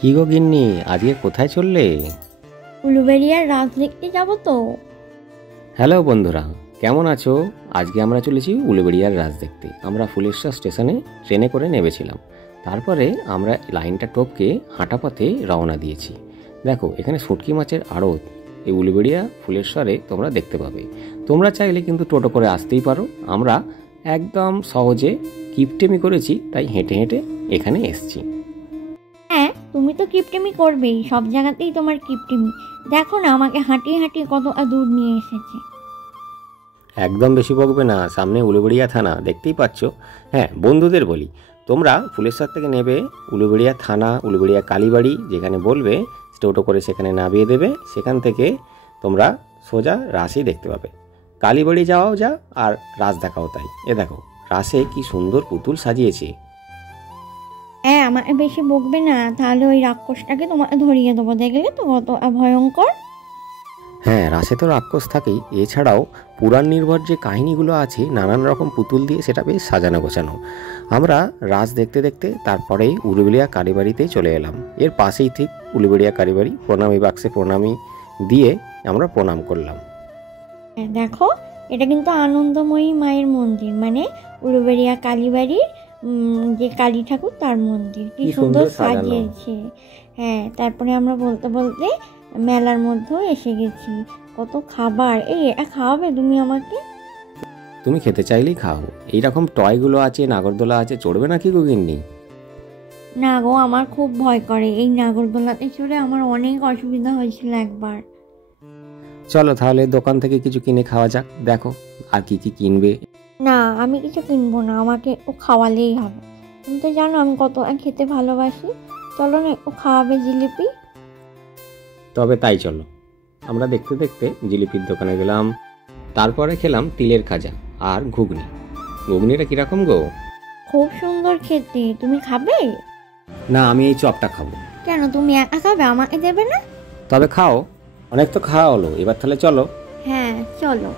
কি গো গিন্নি, আজকে কোথায় চললে? উলুবেড়িয়ার রাজ দেখতে যাব তো। হ্যালো বন্ধুরা, কেমন আছো? আজকে আমরা চলেছি উলুবেড়িয়ার রাজ দেখতে। আমরা ফুলেশ্বর স্টেশনে ট্রেনে করে নেমেছিলাম। তারপরে আমরা লাইনটা টপকে হাঁটা পথে রওনা দিয়েছি। দেখো, এখানে শুটকি মাছের আড়ত এই উলুবেড়িয়া ফুলেশ্বরে তোমরা দেখতে পাবে। তোমরা চাইলে কিন্তু টোটো করে আসতেই পারো। আমরা একদম সহজে কিপটেমি করেছি, তাই হেঁটে হেঁটে এখানে এসছি। হ্যাঁ, তুমি তো কিপটেমি করবেই, সব জায়গাতেই তোমার কিপটেমি। দেখো না, আমাকে হাঁটিয়ে হাঁটিয়ে কত দূর নিয়ে এসেছে। একদম বেশি বকবে না, সামনে উলুবেড়িয়া থানা দেখতেই পাচ্ছ। হ্যাঁ, বন্ধুদের বলি, তোমরা ফুলেশ্বর থেকে নেবে উলুবেড়িয়া থানা, উলুবেড়িয়া কালীবাড়ি যেখানে বলবে, টোটো করে সেখানে নামিয়ে দেবে। সেখান থেকে তোমরা সোজা রাসই দেখতে পাবে। কালীবাড়ি যাওয়াও যা, আর রাস দেখাও তাই। এ দেখো, রাসে কি সুন্দর পুতুল সাজিয়েছে। হ্যাঁ, আমাকে বেশি বকবে না, তাহলে ওই রাক্ষসটাকে তোমাকে ধরিয়ে দেবো। দেখলে তো কত ভয়ঙ্কর। হ্যাঁ, রাসে তো রাক্ষস থাকেই, এছাড়াও পুরাণ নির্ভর যে কাহিনীগুলো আছে নানান রকম পুতুল দিয়ে সেটা বেশ সাজানো গোছানো। আমরা রাস দেখতে দেখতে তারপরেই উলুবেড়িয়া কালীবাড়িতে চলে এলাম। এর পাশেই ঠিক উলুবেড়িয়া কালীবাড়ি। প্রণামী বাক্সে প্রণামী দিয়ে আমরা প্রণাম করলাম। হ্যাঁ, দেখো, এটা কিন্তু আনন্দময়ী মায়ের মন্দির, মানে উলুবেড়িয়া কালীবাড়ির যে কালী ঠাকুর তার মন্দির। কি সুন্দর সাজিয়েছে। হ্যাঁ, তারপরে আমরা বলতে বলতে মেলার মধ্যেও এসে গেছি। কত খাবার। এই খাওয়াবে তুমি আমাকে? তুমি খেতে চাইলেই খাও। এইরকম টয়গুলো আছে, নাগরদোলা আছে, চড়বে না কি গো গিন্নি? না গো, আমার খুব ভয় করে। এই নাগরদোলাতে চড়ে আমার অনেক অসুবিধা হয়েছিল একবার। চলো তাহলে দোকান থেকে কিছু কিনে খাওয়া যাক। দেখো আর কি কি কিনবে। না, আমি কিছু কিনবো না, আমাকে ও খাওয়ালেই হবে। তুমি তো জানো আমি কত খেতে ভালোবাসি। চলো না, ও খাওয়াবে জিলিপি। তবে তাই চলো। আমরা দেখতে দেখতে জিলিপির দোকানে গেলাম। তারপরে খেলাম তিলের খাজা আর ঘুগনি। ঘুগনিটা কিরকম গো? খুব সুন্দর খেতে। তুমি খাবে? না, আমি এই চপটা খাবো। কেন, তুমি একা খাবে, আমাকে দেবে না? তবে খাও, অনেক তো খাওয়া হলো, এবার তাহলে চলো। হ্যাঁ, চলো।